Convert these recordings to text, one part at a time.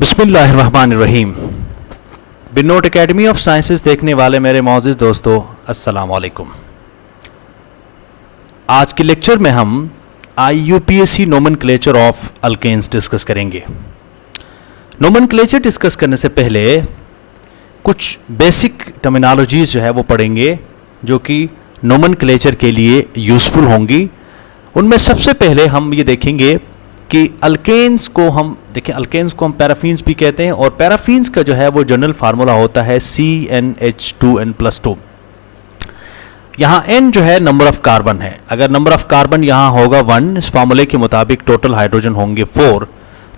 बिस्मिल्लाहिर्रहमानिर्रहीम। बिनोट academy of sciences देखने वाले मेरे मौजूद दोस्तों, अस्सलाम वालेकुम। आज के लेक्चर में हम IUPAC nomenclature of alkanes discuss करेंगे। नोमेनक्लेचर डिस्कस करने से पहले कुछ बेसिक टर्मिनोलॉजीज जो है वो पढ़ेंगे जो कि नोमेनक्लेचर के लिए यूज़फुल होंगी। उनमें सबसे पहले हम ये देखेंगे कि अल्केन्स को हम पैराफीन्स भी कहते हैं, और पैराफीन्स का जो है वो जनरल फार्मूला होता है CnH2n+2। यहाँ n जो है नंबर ऑफ कार्बन है। अगर नंबर ऑफ कार्बन यहाँ होगा 1, इस फार्मूले के मुताबिक टोटल हाइड्रोजन होंगे 4,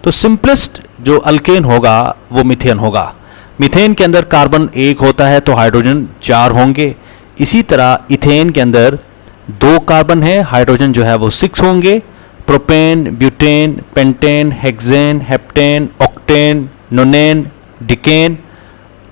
तो सिंपलेस्ट जो अल्केन होगा वो मीथेन होगा। मीथेन के अंदर कार्बन 1 होता है तो हाइड्रोजन 4 होंगे। इसी तरह इथेन के अंदर 2 कार्बन है, हाइड्रोजन जो है वो 6 होंगे। Propane, butane, pentane, hexane, heptane, octane, nonane, decane,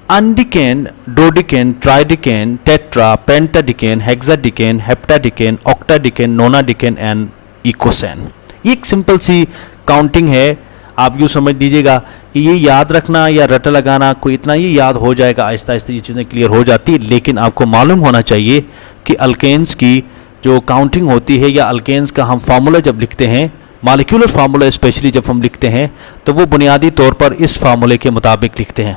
undecane, dodecane, tridecane, tetra, pentadecane, hexadecane, heptadecane, octadecane, nonadecane and eicosane. ये एक सिंपल सी काउंटिंग है। आप यूँ समझ लीजिएगा कि ये याद रखना या रटा लगाना कोई इतना ये याद हो जाएगा, आहिस्ता आहिस्ता ये चीज़ें क्लियर हो जाती है। लेकिन आपको मालूम होना चाहिए कि अल्केन्स की जो काउंटिंग होती है या अल्केन्स का हम फार्मूला जब लिखते हैं, मॉलिक्यूलर फार्मूला स्पेशली जब हम लिखते हैं, तो वो बुनियादी तौर पर इस फार्मूले के मुताबिक लिखते हैं।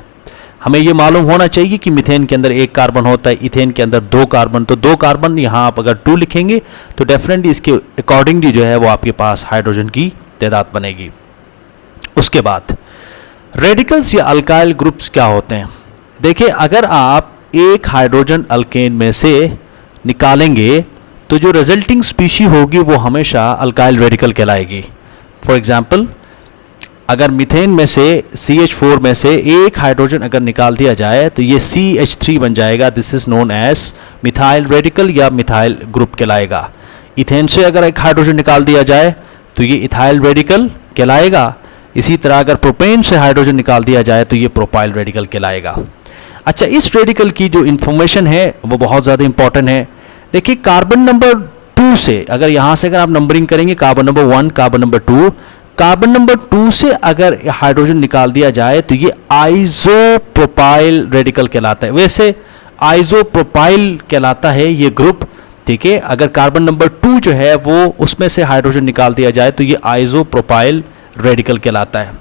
हमें ये मालूम होना चाहिए कि मीथेन के अंदर 1 कार्बन होता है, इथेन के अंदर 2 कार्बन, तो 2 कार्बन यहाँ आप अगर 2 लिखेंगे तो डेफिनेटली इसके अकॉर्डिंगली जो है वो आपके पास हाइड्रोजन की तादाद बनेगी। उसके बाद रेडिकल्स या अल्काइल ग्रुप्स क्या होते हैं। देखिए, अगर आप एक हाइड्रोजन अल्केन में से निकालेंगे तो जो रिजल्टिंग स्पीशी होगी वो हमेशा अल्काइल रेडिकल कहलाएगी। फॉर एग्जांपल, अगर मीथेन में से CH4 में से एक हाइड्रोजन अगर निकाल दिया जाए तो ये CH3 बन जाएगा। This is known as methyl radical या मिथाइल ग्रुप कहलाएगा। इथेन से अगर एक हाइड्रोजन निकाल दिया जाए तो ये इथाइल रेडिकल कहलाएगा। इसी तरह अगर प्रोपेन से हाइड्रोजन निकाल दिया जाए तो ये प्रोपाइल रेडिकल कहलाएगा। अच्छा, इस रेडिकल की जो इन्फॉर्मेशन है वो बहुत ज़्यादा इंपॉर्टेंट है। देखिए, कार्बन नंबर 2 से अगर यहाँ से अगर आप नंबरिंग करेंगे, carbon number 1, carbon number 2, carbon number 2 से अगर हाइड्रोजन निकाल दिया जाए तो ये आइसोप्रोपाइल रेडिकल कहलाता है। वैसे आइसोप्रोपाइल कहलाता है ये ग्रुप, ठीक है। अगर कार्बन नंबर 2 जो है वो उसमें से हाइड्रोजन निकाल दिया जाए तो ये आइसोप्रोपाइल रेडिकल कहलाता है।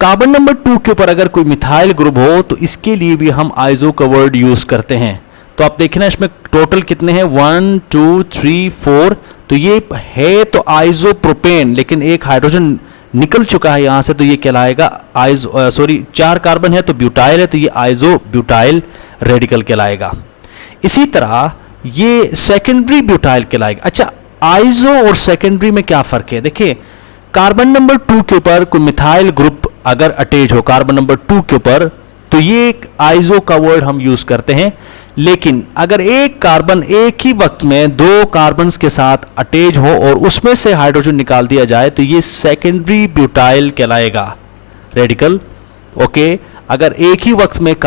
कार्बन नंबर 2 के ऊपर अगर कोई मिथाइल ग्रुप हो तो इसके लिए भी हम आइसो का वर्ड यूज करते हैं। तो आप देखना इसमें टोटल कितने हैं, 1 2 3 4, तो ये है तो आइसोप्रोपेन, लेकिन एक हाइड्रोजन निकल चुका है यहाँ से तो ये कहलाएगा 4 कार्बन है तो ब्यूटाइल है तो ये आइसो ब्यूटाइल रेडिकल कहलाएगा। इसी तरह ये सेकेंडरी ब्यूटाइल कहलाएगा। अच्छा, आइसो और सेकेंडरी में क्या फ़र्क है। देखिए, कार्बन नंबर 2 के ऊपर कोई मिथाइल ग्रुप अगर अटैच हो कार्बन नंबर 2 के ऊपर तो ये एक आइसो का वर्ड हम यूज़ करते हैं। लेकिन अगर एक कार्बन एक ही वक्त में 2 कार्बन्स के साथ अटैच हो और उसमें से हाइड्रोजन निकाल दिया जाए तो ये सेकेंडरी ब्यूटाइल कहलाएगा रेडिकल। ओके, अगर एक ही वक्त में एक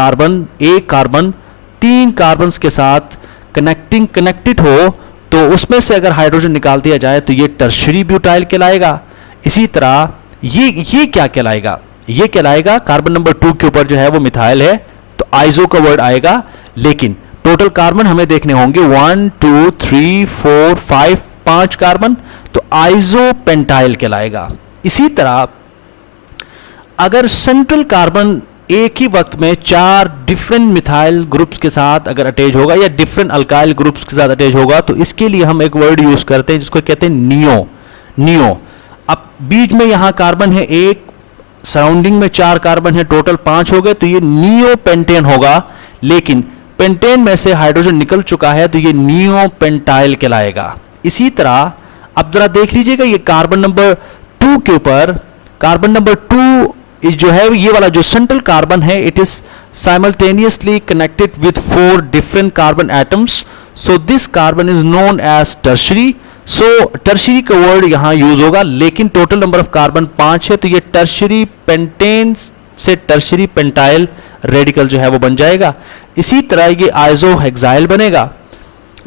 कार्बन 3 कार्बन्स के साथ कनेक्टेड हो तो उसमें से अगर हाइड्रोजन निकाल दिया जाए तो ये टर्शरी ब्यूटाइल कहलाएगा। इसी तरह ये क्या कहलाएगा, ये कहलाएगा कार्बन नंबर 2 के ऊपर जो है वो मिथाइल है तो आइसो का वर्ड आएगा। लेकिन टोटल कार्बन हमें देखने होंगे 1 2 3 4 5 कार्बन, तो आइसो पेंटाइल कहलाएगा। इसी तरह अगर सेंट्रल कार्बन एक ही वक्त में 4 डिफरेंट मिथाइल ग्रुप्स के साथ अगर अटैच होगा या डिफरेंट अल्काइल ग्रुप्स के साथ अटैच होगा तो इसके लिए हम एक वर्ड यूज करते हैं जिसको कहते हैं नियो। अब बीच में यहाँ कार्बन है एक, सराउंडिंग में 4 कार्बन है, टोटल 5 हो गए तो ये नियो पेंटेन होगा। लेकिन पेंटेन में से हाइड्रोजन निकल चुका है तो ये नियो पेंटाइल कहलाएगा। इसी तरह अब जरा देख लीजिएगा, ये कार्बन नंबर 2 के ऊपर कार्बन नंबर 2 जो है ये वाला जो सेंट्रल कार्बन है, it is simultaneously connected with 4 different carbon atoms, so this carbon is known as tertiary. So tertiary का वर्ड यहाँ यूज होगा। लेकिन टोटल नंबर ऑफ कार्बन 5 है तो ये टर्शरी पेंटेन से टर्शरी पेंटाइल रेडिकल जो है वो बन जाएगा। इसी तरह ये आइसोहेक्साइल बनेगा।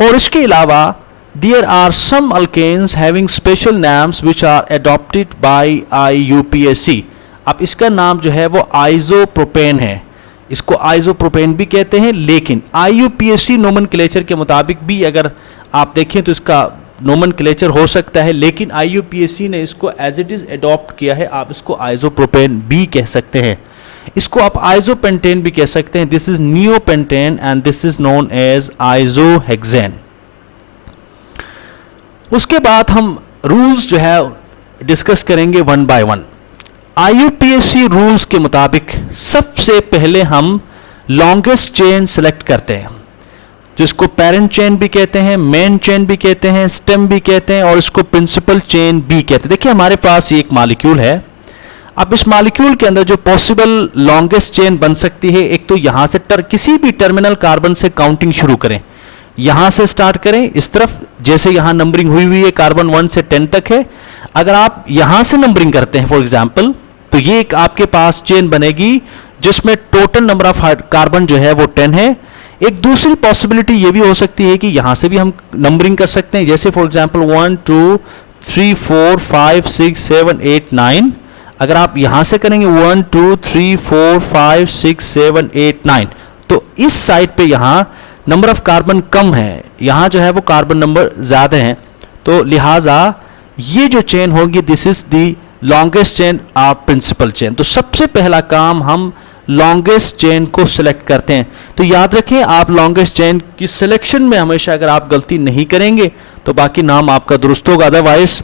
और इसके अलावा There are some alkanes having special names which are adopted by IUPAC. अब इसका नाम जो है वो आइसोप्रोपेन है, इसको आइसोप्रोपेन भी कहते हैं, लेकिन IUPAC नोमेनक्लेचर के मुताबिक भी अगर आप देखें तो इसका नोमेनक्लेचर हो सकता है, लेकिन IUPAC ने इसको एज इट इज़ अडॉप्ट किया है, आप इसको आइसोप्रोपेन भी कह सकते हैं, इसको आप आइसोपेंटेन भी कह सकते हैं। This is neopentane and this is known as isohexane. उसके बाद हम रूल्स जो है डिस्कस करेंगे one by one. IUPAC rules के मुताबिक सबसे पहले हम लॉन्गेस्ट चेन सेलेक्ट करते हैं, जिसको पेरेंट चेन भी कहते हैं, मेन चेन भी कहते हैं, स्टेम भी कहते हैं, और इसको प्रिंसिपल चेन भी कहते हैं। देखिए हमारे पास ये एक मॉलिक्यूल है, अब इस मॉलिक्यूल के अंदर जो पॉसिबल लॉन्गेस्ट चेन बन सकती है, एक तो यहाँ से किसी भी टर्मिनल कार्बन से काउंटिंग शुरू करें, यहाँ से स्टार्ट करें इस तरफ, जैसे यहाँ नंबरिंग हुई है कार्बन 1 से 10 तक है। अगर आप यहाँ से नंबरिंग करते हैं फॉर एग्जाम्पल, तो ये एक आपके पास चेन बनेगी जिसमें टोटल नंबर ऑफ कार्बन जो है वो 10 है। एक दूसरी पॉसिबिलिटी ये भी हो सकती है कि यहाँ से भी हम नंबरिंग कर सकते हैं, जैसे फॉर एग्जाम्पल 1 2 3 4 5 6 7 8 9। अगर आप यहाँ से करेंगे 1 2 3 4 5 6 7 8 9, तो इस साइड पे यहाँ नंबर ऑफ कार्बन कम है, यहाँ जो है वो कार्बन नंबर ज़्यादा हैं, तो लिहाजा ये जो चेन होगी this is the longest chain of principal chain. तो सबसे पहला काम हम लॉन्गेस्ट चेन को सिलेक्ट करते हैं। तो याद रखें आप लॉन्गेस्ट चेन की सिलेक्शन में हमेशा अगर आप गलती नहीं करेंगे तो बाकी नाम आपका दुरुस्त होगा, अदरवाइज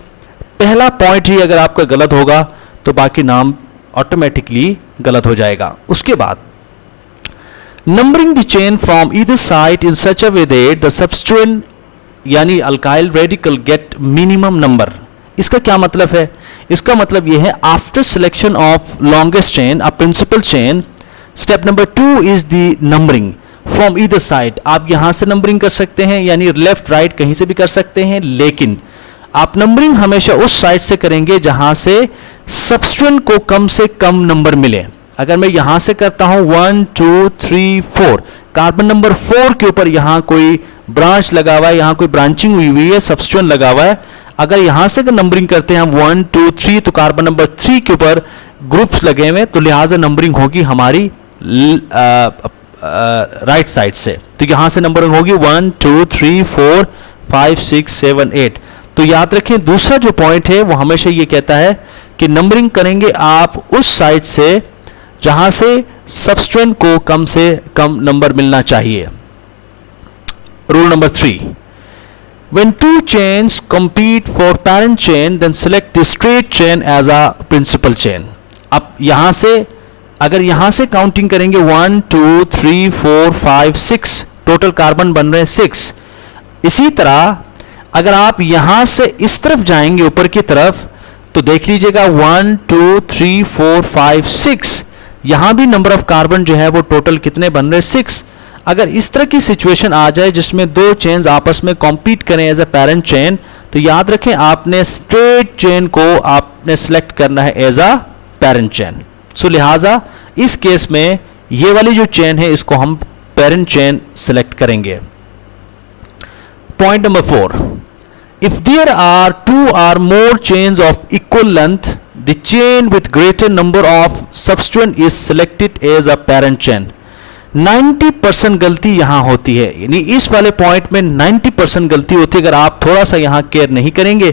पहला पॉइंट ही अगर आपका गलत होगा तो बाकी नाम ऑटोमेटिकली गलत हो जाएगा। उसके बाद numbering the chain from either side in such a way that the substituent यानी alkyl radical get minimum number. इसका क्या मतलब है? इसका मतलब यह है after selection of longest chain a principal chain, step number 2 is the numbering from either side. आप यहां से नंबरिंग कर सकते हैं, यानी लेफ्ट राइट कहीं से भी कर सकते हैं, लेकिन आप नंबरिंग हमेशा उस साइड से करेंगे जहां से सबस्टिट्यूएंट को कम से कम नंबर मिले। अगर मैं यहां से करता हूं 1 2 3 4, कार्बन नंबर 4 के ऊपर यहां कोई ब्रांच लगा हुआ है, यहां कोई ब्रांचिंग हुई हुई है, सबस्टिट्यूएंट लगा हुआ है। अगर यहां से नंबरिंग करते हैं हम 1 2 3, तो कार्बन नंबर 3 के ऊपर ग्रुप्स लगे हुए, तो लिहाजा नंबरिंग होगी हमारी राइट साइड से। तो यहां से नंबरिंग होगी 1 2 3 4 5 6 7 8। तो याद रखें दूसरा जो पॉइंट है वो हमेशा ये कहता है कि नंबरिंग करेंगे आप उस साइड से जहां से सबस्टिट्यूएंट को कम से कम नंबर मिलना चाहिए। Rule number 3, when two chains compete for parent chain then select the straight chain as a principal chain। अब यहां से अगर यहां से काउंटिंग करेंगे 1 2 3 4 5 6, टोटल कार्बन बन रहे हैं 6। इसी तरह अगर आप यहां से इस तरफ जाएंगे ऊपर की तरफ, तो देख लीजिएगा 1 2 3 4 5 6, यहां भी नंबर ऑफ कार्बन जो है वो टोटल कितने बन रहे 6। अगर इस तरह की सिचुएशन आ जाए जिसमें दो चेन्स आपस में कॉम्पीट करें एज अ पेरेंट चेन, तो याद रखें आपने स्ट्रेट चेन को आपने सेलेक्ट करना है एज अ पेरेंट चेन। सो लिहाजा इस केस में ये वाली जो चेन है इसको हम पेरेंट चेन सेलेक्ट करेंगे। Point number 4, if there are 2 or more chains of equal length, the chain with greater number of substituent is selected as a parent chain। 90% गलती यहां होती है, यानी इस वाले पॉइंट में 90% गलती होती है। अगर आप थोड़ा सा यहां केयर नहीं करेंगे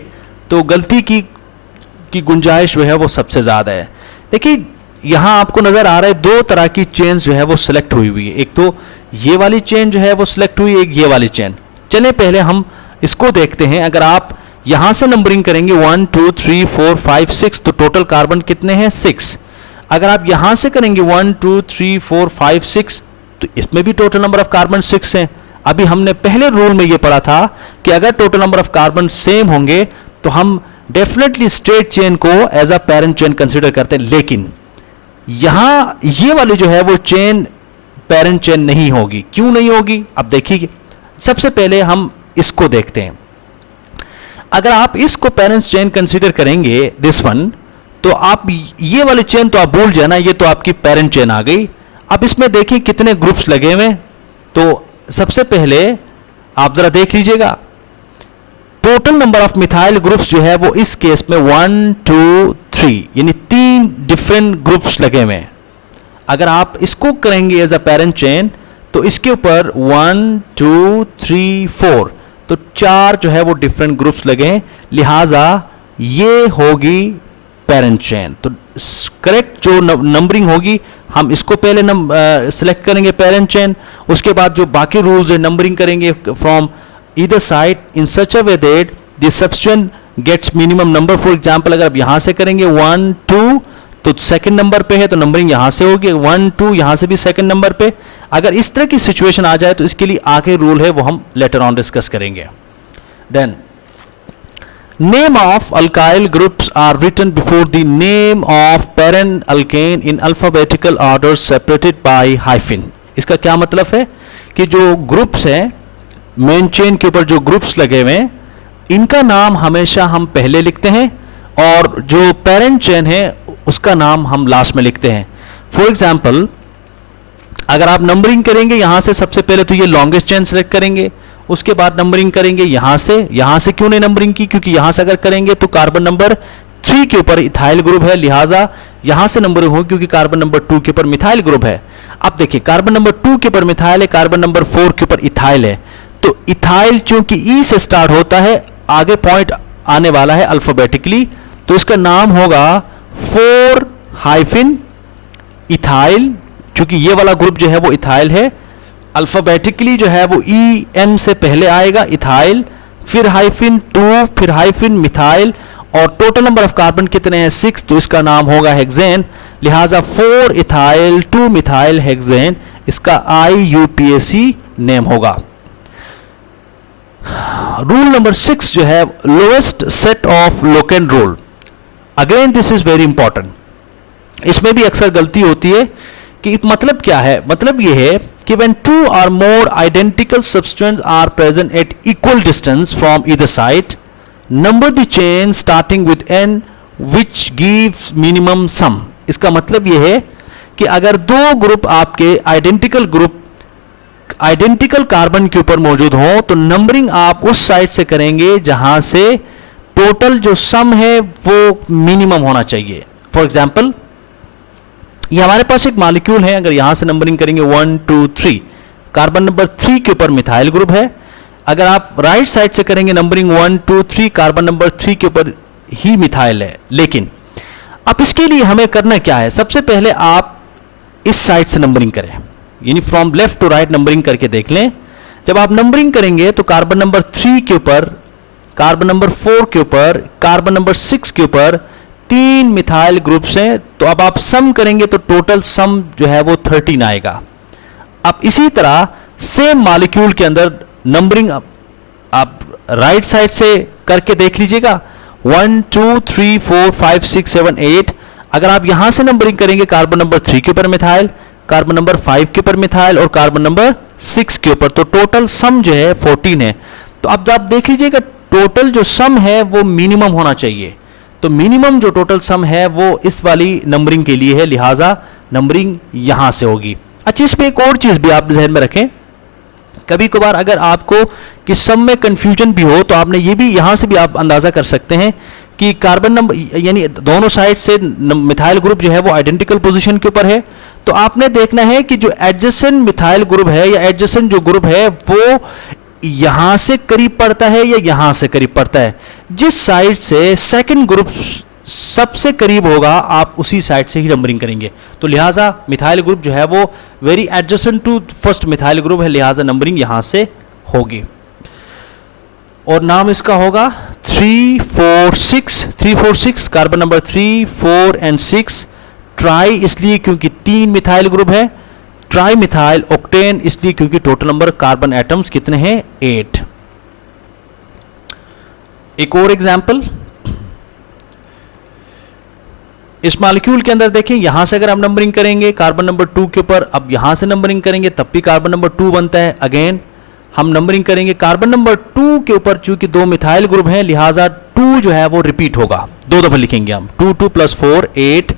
तो गलती की गुंजाइश जो है वो सबसे ज़्यादा है। देखिए यहां आपको नज़र आ रहा है दो तरह की चेन जो है वो सिलेक्ट हुई हुई है, एक तो ये वाली चेन जो है वो सिलेक्ट हुई है, एक ये वाली चेन। चलें पहले हम इसको देखते हैं। अगर आप यहां से नंबरिंग करेंगे 1 2 3 4 5 6, तो टोटल कार्बन कितने हैं 6। अगर आप यहां से करेंगे 1 2 3 4 5 6, तो इसमें भी टोटल नंबर ऑफ कार्बन 6 हैं। अभी हमने पहले रूल में ये पढ़ा था कि अगर total number of carbon same होंगे तो हम डेफिनेटली स्ट्रेट चेन को as a parent chain consider करते हैं, लेकिन यहां ये वाली जो है वो चेन पेरेंट चेन नहीं होगी। क्यों नहीं होगी? अब देखिए सबसे पहले हम इसको देखते हैं। अगर आप इसको पेरेंट चेन कंसीडर करेंगे दिस वन, तो आप ये वाली चेन तो आप भूल जाना, ये तो आपकी पेरेंट चेन आ गई। अब इसमें देखिए कितने ग्रुप्स लगे हुए। तो सबसे पहले आप जरा देख लीजिएगा total number of methyl groups जो है वो इस केस में 1 2 3, यानी 3 डिफरेंट ग्रुप्स लगे हुए हैं। अगर आप इसको करेंगे एज अ पेरेंट चेन तो इसके ऊपर 1 2 3 4 तो 4 जो है वो डिफरेंट ग्रुप्स लगे हैं, लिहाजा ये होगी पेरेंट चेन। तो करेक्ट जो नंबरिंग होगी हम इसको पहले सिलेक्ट करेंगे पेरेंट चेन, उसके बाद जो बाकी रूल्स है नंबरिंग करेंगे from either side in such a way that the substituent gets minimum number. For example अगर आप यहां से करेंगे 1 2 तो सेकंड नंबर पे है तो नंबरिंग यहां से होगी, 1 2 यहां से भी सेकंड नंबर पे। अगर इस तरह की सिचुएशन आ जाए तो इसके लिए आगे रूल है वो हम लेटर ऑन डिस्कस करेंगे। Then name of alkyl groups are written before the name of parent alkane in alphabetical order separated by hyphen। इसका क्या मतलब है कि जो ग्रुप्स हैं मेन चेन के ऊपर जो ग्रुप्स लगे हुए हैं इनका नाम हमेशा हम पहले लिखते हैं और जो पेरेंट चेन है उसका नाम हम लास्ट में लिखते हैं। फॉर एग्जाम्पल अगर आप नंबरिंग करेंगे यहां से सबसे पहले तो ये लॉन्गेस्ट चेन सेलेक्ट करेंगे, उसके बाद नंबरिंग करेंगे यहां से क्यों नहीं नंबरिंग की, क्योंकि यहां से अगर करेंगे तो कार्बन नंबर 3 के ऊपर इथाइल ग्रुप है, लिहाजा यहां से नंबरिंग होगी क्योंकि कार्बन नंबर 2 के ऊपर मिथाइल ग्रुप है। अब देखिए कार्बन नंबर 2 के ऊपर मिथाइल है, कार्बन नंबर 4 के ऊपर इथाइल है, तो इथाइल चूंकि ई से स्टार्ट होता है आगे पॉइंट आने वाला है अल्फाबेटिकली, तो इसका नाम होगा 4 हाइफिन इथाइल, चूंकि ये वाला ग्रुप जो है वो इथाइल है, अल्फाबेटिकली जो है वो ई एन से पहले आएगा इथाइल, फिर हाइफिन 2, फिर हाइफिन मिथाइल, और टोटल नंबर ऑफ कार्बन कितने हैं 6, तो इसका नाम होगा हेक्सेन, लिहाजा 4 इथाइल 2 मिथाइल हेक्सेन इसका IUPAC नेम होगा। रूल नंबर 6 जो है lowest set of Loken rule, again this is very important. इसमें भी अक्सर गलती होती है कि मतलब क्या है, मतलब यह है कि when 2 or more identical substituents are present at equal distance from either side, number the chain starting with n which gives minimum sum। इसका मतलब यह है कि अगर दो ग्रुप आपके आइडेंटिकल कार्बन के ऊपर मौजूद हो तो नंबरिंग आप उस साइड से करेंगे जहां से टोटल जो सम है वो मिनिमम होना चाहिए। फॉर एग्जाम्पल ये हमारे पास एक मॉलिक्यूल है, अगर यहां से नंबरिंग करेंगे 1 2 3, कार्बन नंबर 3 के ऊपर मिथाइल ग्रुप है। अगर आप राइट साइड से करेंगे नंबरिंग 1 2 3, कार्बन नंबर 3 के ऊपर ही मिथाइल है। लेकिन अब इसके लिए हमें करना क्या है, सबसे पहले आप इस साइड से नंबरिंग करें, यानी from left to right numbering करके देख लें। जब आप नंबरिंग करेंगे तो कार्बन नंबर 3 के ऊपर, कार्बन नंबर 4 के ऊपर, कार्बन नंबर 6 के ऊपर 3 मिथाइल ग्रुप्स हैं, तो अब आप सम करेंगे तो टोटल सम जो है वो 13 आएगा। अब इसी तरह सेम मॉलिक्यूल के अंदर नंबरिंग आप राइट साइड से करके देख लीजिएगा 1 2 3 4 5 6 7 8। अगर आप यहां से नंबरिंग करेंगे कार्बन नंबर 3 के ऊपर मिथाइल, कार्बन नंबर 5 के ऊपर मिथाइल और कार्बन नंबर 6 के ऊपर, तो टोटल सम जो है 14 है। तो अब आप देख लीजिएगा टोटल जो सम है वो मिनिमम होना चाहिए, तो मिनिमम जो टोटल सम है वो इस वाली नंबरिंग के लिए है, लिहाजा नंबरिंग यहां से होगी। अच्छा, इसमें एक और चीज भी आप ध्यान में रखें, कभी कभार अगर आपको कि सम में कंफ्यूजन भी हो तो आपने ये भी यहां से भी आप अंदाजा कर सकते हैं कि कार्बन नंबर यानी दोनों साइड से मिथाइल ग्रुप जो है वो आइडेंटिकल पोजीशन के ऊपर है, तो आपने देखना है कि जो एडजेसेंट मिथाइल ग्रुप है या एडजेसेंट जो ग्रुप है वो यहां से करीब पड़ता है या यहां से करीब पड़ता है। जिस साइड से सेकंड ग्रुप सबसे करीब होगा आप उसी साइड से ही नंबरिंग करेंगे, तो लिहाजा मिथाइल ग्रुप जो है वो very adjacent to first methyl group है, लिहाजा नंबरिंग यहां से होगी। और नाम इसका होगा 3 4 6, 3 4 6, कार्बन नंबर 3 4 एंड 6। ट्राई इसलिए क्योंकि 3 मिथाइल ग्रुप है, ट्राई मिथाइल ऑक्टेन इसलिए क्योंकि टोटल नंबर कार्बन एटम्स कितने हैं 8। एक और एग्जाम्पल इस मॉलिक्यूल के अंदर देखें, यहां से अगर हम नंबरिंग करेंगे कार्बन नंबर 2 के ऊपर, अब यहां से नंबरिंग करेंगे तब भी कार्बन नंबर 2 बनता है। अगेन हम नंबरिंग करेंगे कार्बन नंबर 2 के ऊपर, चूंकि 2 मिथाइल ग्रुप हैं लिहाजा 2 जो है वो रिपीट होगा, 2 दफा लिखेंगे हम, 2 2 + 4 8,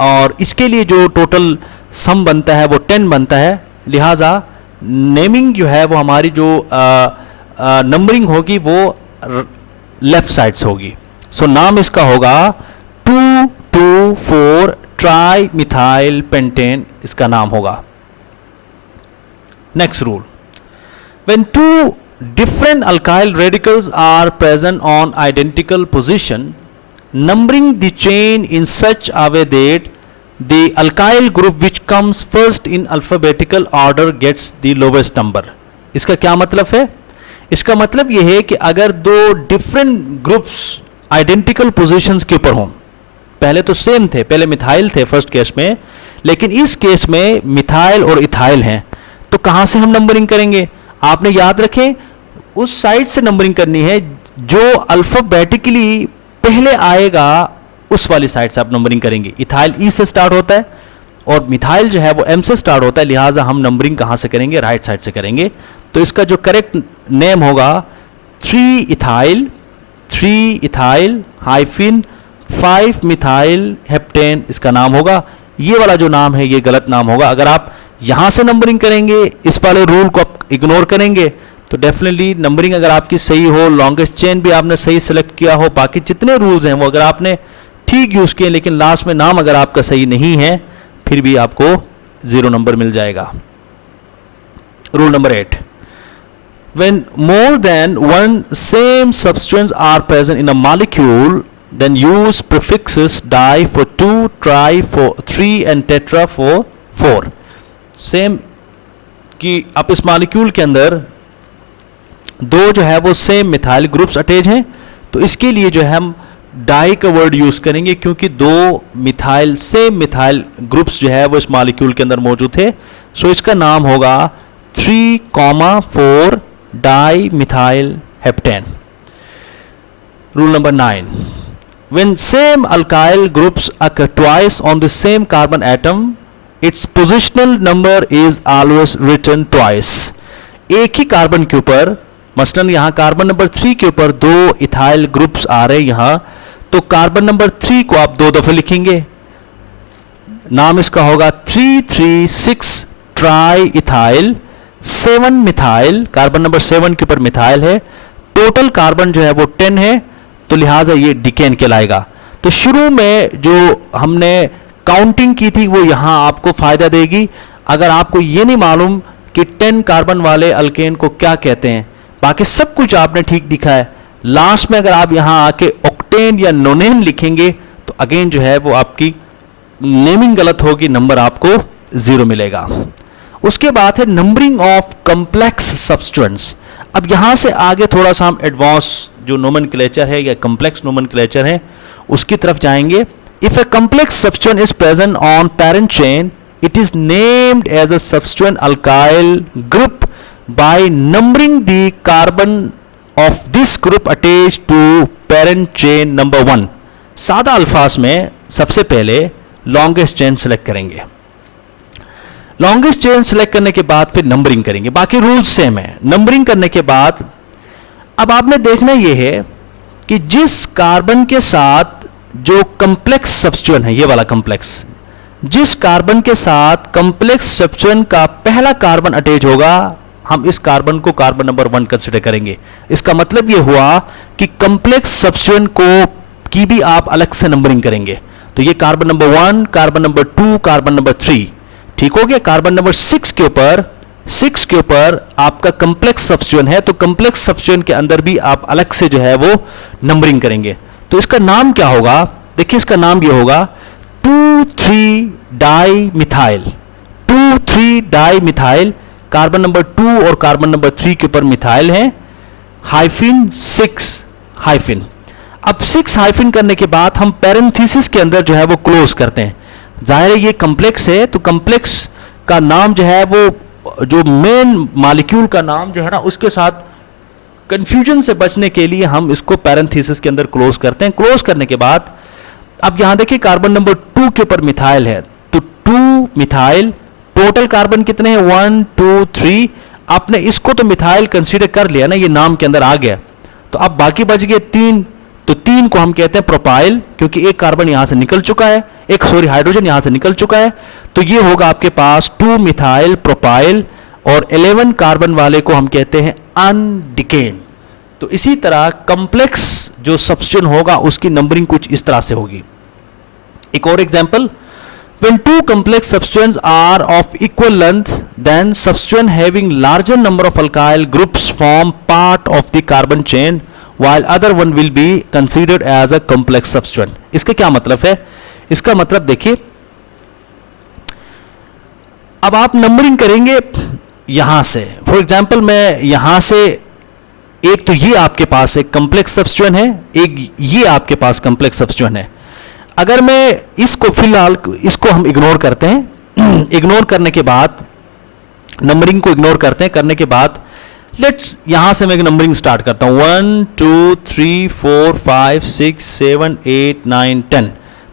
और इसके लिए जो टोटल सम बनता है वो 10 बनता है, लिहाजा नेमिंग जो है वो हमारी जो नंबरिंग होगी वो लेफ्ट साइड से होगी। सो नाम इसका होगा 2,2,4 ट्राई मिथाइल पेंटेन इसका नाम होगा। Next rule, when two different alkyl radicals are present on identical position, numbering the chain in such a way that the alkyl group which comes first in alphabetical order gets the lowest number। इसका क्या मतलब है? इसका मतलब यह है कि अगर दो डिफरेंट ग्रुप्स आइडेंटिकल पोजीशंस के ऊपर हों, पहले तो सेम थे, पहले मिथाइल थे फर्स्ट केस में, लेकिन इस केस में मिथाइल और इथाइल हैं, तो कहाँ से हम नंबरिंग करेंगे? आपने याद रखें उस साइड से नंबरिंग करनी है जो अल्फाबेटिकली पहले आएगा, उस वाली साइड से आप नंबरिंग करेंगे। इथाइल ई से स्टार्ट होता है और मिथाइल जो है वो एम से स्टार्ट होता है, लिहाजा हम नंबरिंग कहाँ से करेंगे? राइट साइड से करेंगे। तो इसका जो करेक्ट नेम होगा 3 इथाइल हाइफिन 5 मिथाइल हेप्टेन इसका नाम होगा। ये वाला जो नाम है ये गलत नाम होगा। अगर आप यहाँ से नंबरिंग करेंगे, इस वाले रूल को आप इग्नोर करेंगे, तो डेफिनेटली नंबरिंग अगर आपकी सही हो, लॉन्गेस्ट चेन भी आपने सही सेलेक्ट किया हो, बाकी जितने रूल्स हैं वो अगर आपने ठीक यूज़ किए, लेकिन लास्ट में नाम अगर आपका सही नहीं है, फिर भी आपको 0 नंबर मिल जाएगा। Rule number 8, when more than one same substance are present in a molecule, then use prefixes di for 2, tri for 3 and tetra for 4। Same कि आप इस मॉलिक्यूल के अंदर दो जो है वो सेम मिथाइल ग्रुप्स अटैच हैं, तो इसके लिए जो है हम डाई का वर्ड यूज करेंगे, क्योंकि दो मिथाइल सेम मिथाइल ग्रुप्स जो है वो इस मॉलिक्यूल के अंदर मौजूद थे। सो इसका नाम होगा 3,4 di methyl heptane. Rule number 9, when same alkyl groups occur twice on the same carbon atom, its positional number is always written twice। एक ही कार्बन के ऊपर, मसलन यहाँ कार्बन नंबर 3 के ऊपर 2 इथाइल ग्रुप्स आ रहे हैं यहाँ, तो कार्बन नंबर 3 को आप 2 दफे लिखेंगे। नाम इसका होगा 3,3,6 try ethyl 7 methyl, carbon number 7 के ऊपर मिथाइल है, टोटल कार्बन जो है वो 10 है, तो लिहाजा ये डिकेन कहलाएगा। तो शुरू में जो हमने काउंटिंग की थी वो यहाँ आपको फायदा देगी। अगर आपको ये नहीं मालूम कि 10 कार्बन वाले अल्केन को क्या कहते हैं, बाकी सब कुछ आपने ठीक लिखा है, लास्ट में अगर आप यहाँ आके ऑक्टेन या नोनेन लिखेंगे तो अगेन जो है वो आपकी नेमिंग गलत होगी, नंबर आपको 0 मिलेगा। उसके बाद है नंबरिंग ऑफ कॉम्प्लेक्स सब्सटेंस। अब यहाँ से आगे थोड़ा सा हम एडवांस जो नोमेनक्लेचर है या कॉम्प्लेक्स नोमेनक्लेचर है उसकी तरफ जाएंगे। If a complex substance is present on parent chain, it is named as a substituent alkyl group by numbering the carbon of this group attached to parent chain number 1। सादा अल्फाज में सबसे पहले longest chain select करेंगे, longest chain select करने के बाद फिर नंबरिंग करेंगे, बाकी रूल्स सेम है। नंबरिंग करने के बाद अब आपने देखना यह है कि जिस कार्बन के साथ जो कॉम्प्लेक्स सब्स्टिट्यूएंट है, ये वाला कॉम्प्लेक्स, जिस कार्बन के साथ कॉम्प्लेक्स सब्स्टिट्यूएंट का पहला कार्बन अटैच होगा, हम इस कार्बन को कार्बन नंबर 1 कंसीडर करेंगे। इसका मतलब यह हुआ कि कॉम्प्लेक्स सब्स्टिट्यूएंट को की भी आप अलग से नंबरिंग करेंगे। तो ये carbon number 1, carbon number 2, carbon number 3, ठीक हो गया। कार्बन नंबर 6 के ऊपर आपका कॉम्प्लेक्स सब्स्टिट्यूएंट है, तो कॉम्प्लेक्स सब्स्टिट्यूएंट के अंदर भी आप अलग से जो है वो नंबरिंग करेंगे। तो इसका नाम क्या होगा? देखिए इसका नाम ये होगा 2,3 di methyl. 2,3 di methyl, carbon number 2 और कार्बन नंबर 3 के ऊपर मिथाइल है, हाइफिन 6 हाइफिन। अब 6 हाइफिन करने के बाद हम पैरेंथेसिस के अंदर जो है वो क्लोज करते हैं। जाहिर है ये कॉम्प्लेक्स है, तो कॉम्प्लेक्स का नाम जो है वो जो मेन मॉलिक्यूल का नाम जो है ना, उसके साथ कंफ्यूजन से बचने के लिए हम इसको पैरेंथेसिस के अंदर क्लोज करते हैं। क्लोज करने के बाद अब यहां देखिए कार्बन नंबर 2 के ऊपर मिथाइल है, तो 2 मिथाइल, टोटल कार्बन कितने हैं 1 2 3। आपने इसको तो मिथाइल कंसीडर कर लिया ना, ये नाम के अंदर आ गया, तो अब बाकी बच गए 3, तो 3 को हम कहते हैं प्रोपाइल, क्योंकि एक कार्बन यहां से निकल चुका है, हाइड्रोजन यहां से निकल चुका है, तो ये होगा आपके पास 2 मिथाइल प्रोपाइल, और 11 कार्बन वाले को हम कहते हैं अनडिकेन। तो इसी तरह कॉम्प्लेक्स जो सब्स्टिट्यूएंट होगा उसकी नंबरिंग कुछ इस तरह से होगी। एक और example, when two complex substituents are of equal length, then substituent having larger number of alkyl groups form part of the carbon chain while other one will be considered as a complex substituent. इसका क्या मतलब है? इसका मतलब देखिए, अब आप numbering करेंगे यहां से, फॉर एग्जाम्पल मैं यहां से, एक तो ये आपके पास एक कॉम्प्लेक्स सब्स्टिट्यूएंट है, एक ये आपके पास कॉम्प्लेक्स सब्स्टिट्यूएंट है। अगर मैं इसको फिलहाल इसको हम इग्नोर करते हैं, इग्नोर करने के बाद, नंबरिंग को इग्नोर करते हैं, करने के बाद लेट्स यहां से मैं नंबरिंग स्टार्ट करता हूं 1 2 3 4 5 6 7 8 9 10।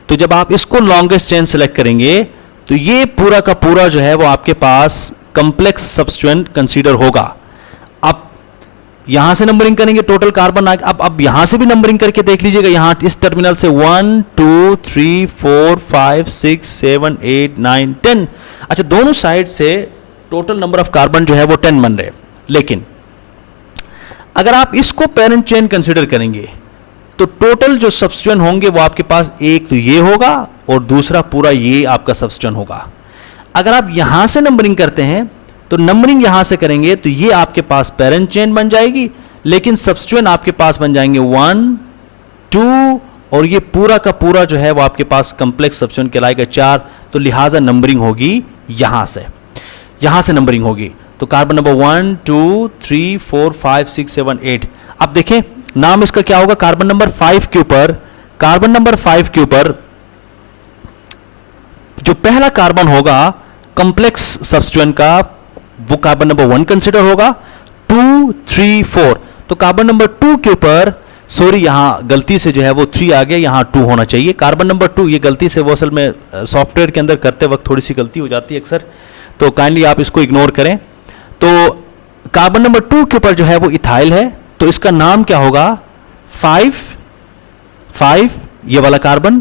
तो जब आप इसको लॉन्गेस्ट चेन सेलेक्ट करेंगे तो ये पूरा का पूरा जो है वो आपके पास कॉम्प्लेक्स सब्स्टिट्यूएंट कंसीडर होगा। अब यहां से नंबरिंग करेंगे टोटल कार्बन, अब यहां से भी नंबरिंग करके देख लीजिएगा, यहां इस टर्मिनल से 1 2 3 4 5 6 7 8 9 10। अच्छा, दोनों साइड से टोटल नंबर ऑफ कार्बन जो है वो 10 बन रहे। लेकिन अगर आप इसको पेरेंट चेन कंसीडर करेंगे तो टोटल जो सब्स्टिट्यूएंट होंगे वो आपके पास एक तो ये होगा और दूसरा पूरा ये आपका सब्स्टिट्यूएंट होगा। अगर आप यहां से नंबरिंग करते हैं तो नंबरिंग यहां से करेंगे तो ये आपके पास पेरेंट चेन बन जाएगी, लेकिन सब्स्टिट्यूएंट आपके पास बन जाएंगे 1 2 और ये पूरा का पूरा जो है वो आपके पास कॉम्प्लेक्स सब्स्टिट्यूएंट कहलाएगा 4। तो लिहाजा नंबरिंग होगी यहां से नंबरिंग होगी। तो कार्बन नंबर 1 2 3 4 5 6 7 8। अब देखें नाम इसका क्या होगा, कार्बन नंबर 5 के ऊपर, कार्बन नंबर 5 के ऊपर जो पहला कार्बन होगा कॉम्प्लेक्स सब्स्टिट्यूएंट का वो कार्बन नंबर 1 कंसीडर होगा, 2 3 4। तो कार्बन नंबर 2 के ऊपर, सॉरी यहां गलती से जो है वो 3 आ गया, यहां 2 होना चाहिए। कार्बन नंबर 2, ये गलती से वो असल में सॉफ्टवेयर के अंदर करते वक्त थोड़ी सी गलती हो जाती है अक्सर, तो काइंडली आप इसको इग्नोर करें। तो कार्बन नंबर 2 के ऊपर जो है वो इथाइल है, तो इसका नाम क्या होगा 5 ये वाला कार्बन,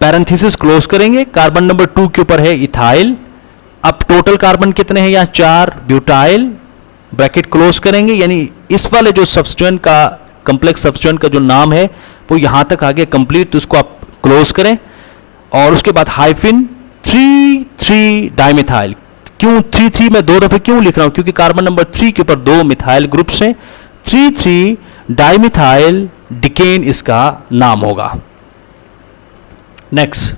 पैरेंथेसिस क्लोज करेंगे, कार्बन नंबर 2 के ऊपर है इथाइल। अब टोटल कार्बन कितने हैं, यहां 4, ब्यूटाइल, ब्रैकेट क्लोज करेंगे, यानी इस वाले जो सब्स्टिट्यूएंट का कॉम्प्लेक्स सब्स्टिट्यूएंट का जो नाम है वो यहां तक आ गया कंप्लीट, तो उसको आप क्लोज करें। और उसके बाद हाइफिन 3 डाइमिथाइल। क्यों 3 मैं 2 दफे क्यों लिख रहा हूं, क्योंकि कार्बन नंबर 3 के ऊपर 2 मिथाइल ग्रुप्स हैं, 3 डाइमिथाइल डिकेन इसका नाम होगा। Next,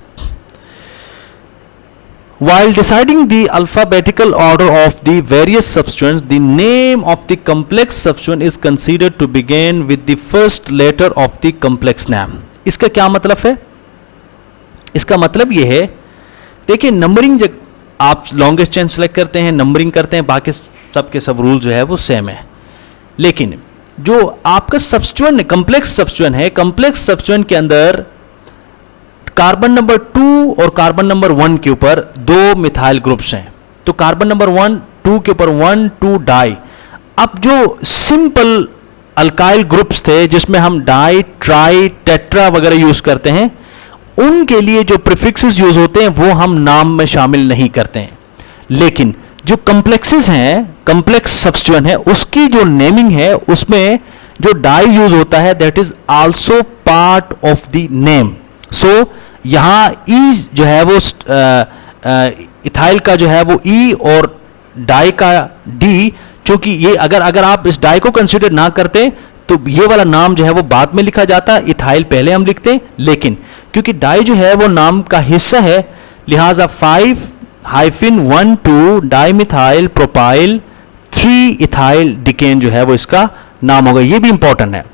while deciding the alphabetical order of the various substituents, the name of the complex substituent is considered to begin with the first letter of the complex name. इसका क्या मतलब है? इसका मतलब ये है, देखिए नंबरिंग जब आप लॉन्गेस्ट चेन सेलेक्ट करते हैं, नंबरिंग करते हैं, बाकी सब के सब रूल जो है वो सेम है। लेकिन जो आपका सब्स्टिट्यूएंट कॉम्प्लेक्स सब्स्टिट्यूएंट है, कॉम्प्लेक्स सब्स्टिट्यूएंट के अंदर कार्बन नंबर 2 और कार्बन नंबर 1 के ऊपर 2 मिथाइल ग्रुप्स हैं। तो कार्बन नंबर 1 2 के ऊपर 1 2 डाई। अब जो सिंपल अल्काइल ग्रुप्स थे जिसमें हम डाई ट्राई टेट्रा वगैरह यूज करते हैं, उनके लिए जो प्रीफिक्सेस यूज होते हैं वो हम नाम में शामिल नहीं करते हैं। लेकिन जो कॉम्प्लेक्सेस हैं, कॉम्प्लेक्स सब्स्टिट्यूएंट है, उसकी जो नेमिंग है उसमें जो डाई यूज होता है that is also part of the name. So यहां ई जो है वो इथाइल का जो है वो ई और डाई का डी, क्योंकि ये अगर आप इस डाई को कंसीडर ना करते तो ये वाला नाम जो है वो बाद में लिखा जाता, इथाइल पहले हम लिखते हैं। लेकिन क्योंकि डाई जो है वो नाम का हिस्सा है, लिहाजा 5-1 2 डाइमिथाइल प्रोपाइल 3 इथाइल डिकेन जो है वो इसका नाम होगा। ये भी इंपॉर्टेंट है,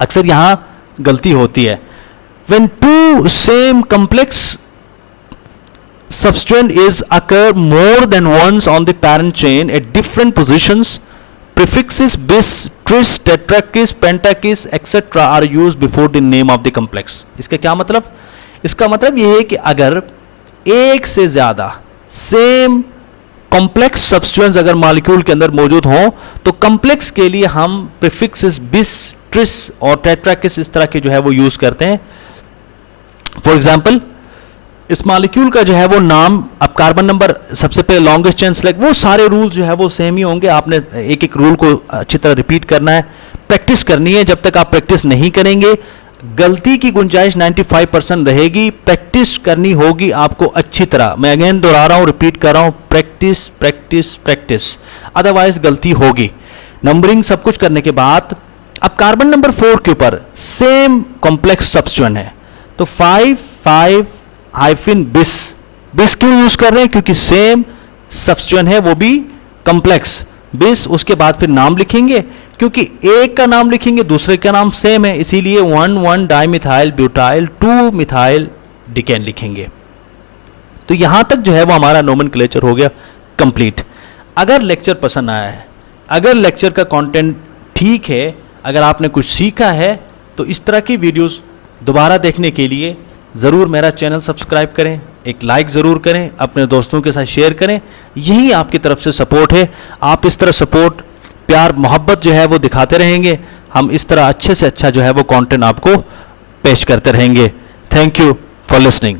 अक्सर यहां गलती होती है। When two same complex substituent is occur more than once on the parent chain at different positions, prefixes bis, tris, tetrakis, pentakis, etc. are used before the name of the complex. इसका क्या मतलब? इसका मतलब ये है कि अगर एक से ज्यादा सेम कॉम्प्लेक्स सब्स्टिट्यूएंट्स अगर मॉलिक्यूल के अंदर मौजूद हों तो कॉम्प्लेक्स के लिए हम प्रीफिक्सेस बिस, ट्रिस और टेट्राकिस इस तरह के जो है वो यूज करते हैं। फॉर एग्जाम्पल, इस मॉलिक्यूल का जो है वो नाम, अब कार्बन नंबर सबसे पहले लॉन्गेस्ट चेन सेलेक्ट, वो सारे रूल जो है वो सेम ही होंगे। आपने एक एक रूल को अच्छी तरह रिपीट करना है, प्रैक्टिस करनी है। जब तक आप प्रैक्टिस नहीं करेंगे गलती की गुंजाइश 95% रहेगी, प्रैक्टिस करनी होगी आपको अच्छी तरह। मैं अगेन दोहरा रहा हूँ, रिपीट कर रहा हूँ, प्रैक्टिस प्रैक्टिस प्रैक्टिस, अदरवाइज गलती होगी। नंबरिंग सब कुछ करने के बाद अब कार्बन नंबर 4 के ऊपर सेम कॉम्प्लेक्स सब्स्टिट्यूएंट है, तो 5,5-bis, बिस क्यों यूज कर रहे हैं? क्योंकि सेम सब्स्टिट्यूएंट है, वो भी कॉम्प्लेक्स बिस। उसके बाद फिर नाम लिखेंगे, क्योंकि एक का नाम लिखेंगे दूसरे का नाम सेम है, इसीलिए 1,1-डाइमिथाइल ब्यूटाइल 2-मिथाइल डिकेन लिखेंगे। तो यहां तक जो है वो हमारा नोमेनक्लेचर हो गया कंप्लीट। अगर लेक्चर पसंद आया है, अगर लेक्चर का कंटेंट ठीक है, अगर आपने कुछ सीखा है, तो इस तरह की वीडियोस दोबारा देखने के लिए ज़रूर मेरा चैनल सब्सक्राइब करें, एक लाइक ज़रूर करें, अपने दोस्तों के साथ शेयर करें। यही आपकी तरफ से सपोर्ट है। आप इस तरह सपोर्ट, प्यार, मोहब्बत जो है वो दिखाते रहेंगे, हम इस तरह अच्छे से अच्छा जो है वो कंटेंट आपको पेश करते रहेंगे। Thank you for listening.